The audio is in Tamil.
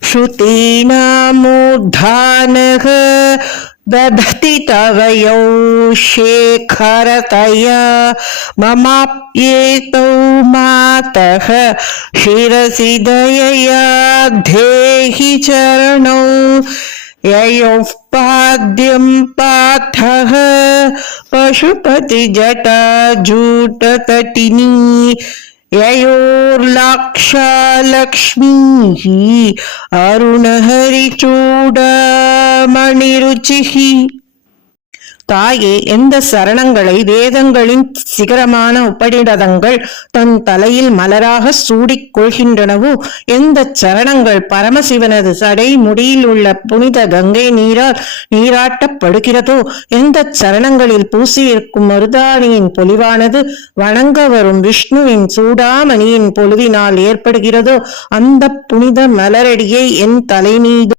श्रुतीनामूर्धानः दधति तवयौ शेखरतया ममाप्येतौ मातः शिरसि दयया धेहि चरणौ ययोः पाद्यं पाथः पशुपतिजटाजूटतटिनी ययोर्लाक्षा लक्ष्मीः अरुणहरिचूडामणिरुचिः. தாயே, எந்த சரணங்களை வேதங்களின் சிகரமான உபநிடதங்கள் தன் தலையில் மலராக சூடிக் கொள்கின்றனவோ, எந்த சரணங்கள் பரமசிவனது சடை முடியில் உள்ள புனித கங்கை நீரால் நீராட்டப்படுகிறதோ, எந்த சரணங்களில் பூசியிருக்கும் மருதாணியின் பொலிவானது வணங்க வரும் விஷ்ணுவின் சூடாமணியின் பொலிவினால் ஏற்படுகிறதோ, அந்த புனித மலரடியை என் தலை மீது